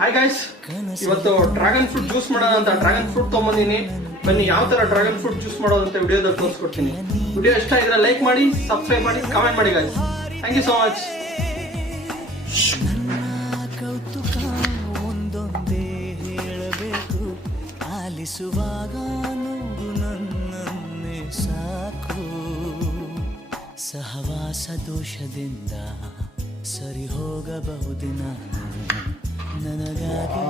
Hi guys, ಇವತ್ತು dragon fruit juice ಮಾಡೋಣ ಅಂತ ಡ್ರ್ಯಾಗನ್ ಫ್ರೂಟ್ ತೊಗೊಂಬಂದಿನಿ. ಬನ್ನಿ ಯಾವ ತರ ಡ್ರ್ಯಾಗನ್ ಫ್ರೂಟ್ ಜ್ಯೂಸ್ ಮಾಡೋದು ಅಂತ ವಿಡಿಯೋದಲ್ಲಿ ತೋರಿಸ್ಕೊಡ್ತೀನಿ. ವಿಡಿಯೋ ಇಷ್ಟ ಆಗಿದ್ರೆ ಲೈಕ್ ಮಾಡಿ, ಸಬ್ಸ್ಕ್ರೈಬ್ ಮಾಡಿ, ಕಾಮೆಂಟ್ ಮಾಡಿ guys. Thank you so much. ಒಂದೊಂದೇ ಹೇಳಬೇಕು, ಆಲಿಸುವಾಗ ನೋಡು ನನ್ನನ್ನೇ ಸಾಕು. ಸಹವಾಸ ದೋಷದಿಂದ ಸರಿ ಹೋಗಬಹುದು ನಾನು, ನನಗಾಗಿ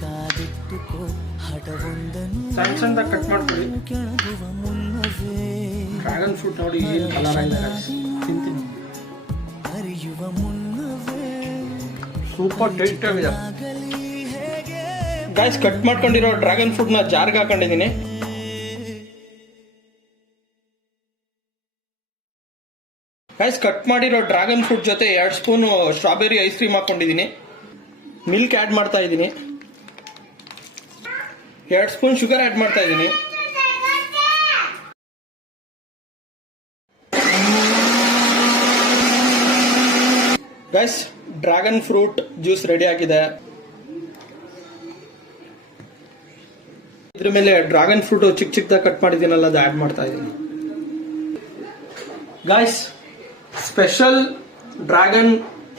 ಕಾದಿಟ್ಟುಕೋ ಹಠವೊಂದನ್ನು. ಸಣ್ಣ ಸಣ್ಣ ಕಟ್ ಮಾಡ್ಕೊಳ್ಳಿ. ಕೆಳಗುವ ಮುನ್ನವೇ ಡ್ರ್ಯಾಗನ್ ಫ್ರೂಟ್ ನೋಡಿ ಏನು ಕಲರ್ ಆಗಿದೆ, ತಿಂತೀನಿ. ಅರಿಯುವ ಮುನ್ನವೇ ಸೂಪರ್ ಟೇಸ್ಟ್ ಆಗಿದೆ ಗೈಸ್. ಕಟ್ ಮಾಡ್ಕೊಂಡಿರೋ ಡ್ರ್ಯಾಗನ್ ಫ್ರೂಟ್ ನ ಜಾರ್ಗೆ ಹಾಕೊಂಡಿದ್ದೀನಿ. ಗೈಸ್, ಕಟ್ ಮಾಡಿರೋ ಡ್ರ್ಯಾಗನ್ ಫ್ರೂಟ್ ಜೊತೆ 2 ಸ್ಪೂನ್ ಸ್ಟ್ರಾಬೆರಿ ಐಸ್ ಕ್ರೀಮ್ ಹಾಕೊಂಡಿದ್ದೀನಿ. ಮಿಲ್ಕ್ ಆ್ಯಡ್ ಮಾಡ್ತಾ ಇದ್ದೀನಿ. 2 ಸ್ಪೂನ್ ಶುಗರ್ ಆ್ಯಡ್ ಮಾಡ್ತಾ ಇದ್ದೀನಿ. Guys, dragon fruit juice ready ಆಗಿದೆ. ಇದ್ರ ಮೇಲೆ ಡ್ರ್ಯಾಗನ್ ಫ್ರೂಟ್ ಚಿಕ್ಕ ಚಿಕ್ಕದಾಗಿ ಕಟ್ ಮಾಡಿದ್ದೀನಲ್ಲ, ಅದು ಆ್ಯಡ್ ಮಾಡ್ತಾ ಇದ್ದೀನಿ. Guys, special dragon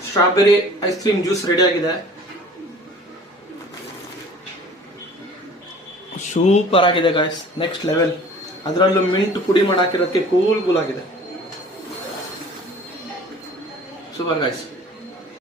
strawberry ice cream juice ready ಆಗಿದೆ. ಸೂಪರ್ ಆಗಿದೆ ಗೈಸ್, ನೆಕ್ಸ್ಟ್ ಲೆವೆಲ್. ಅದರಲ್ಲೂ ಮಿಂಟ್ ಪುಡಿ ಮಾಡಿ ಹಾಕಿರೋದಕ್ಕೆ ಕೂಲ್ ಆಗಿದೆ. Super guys.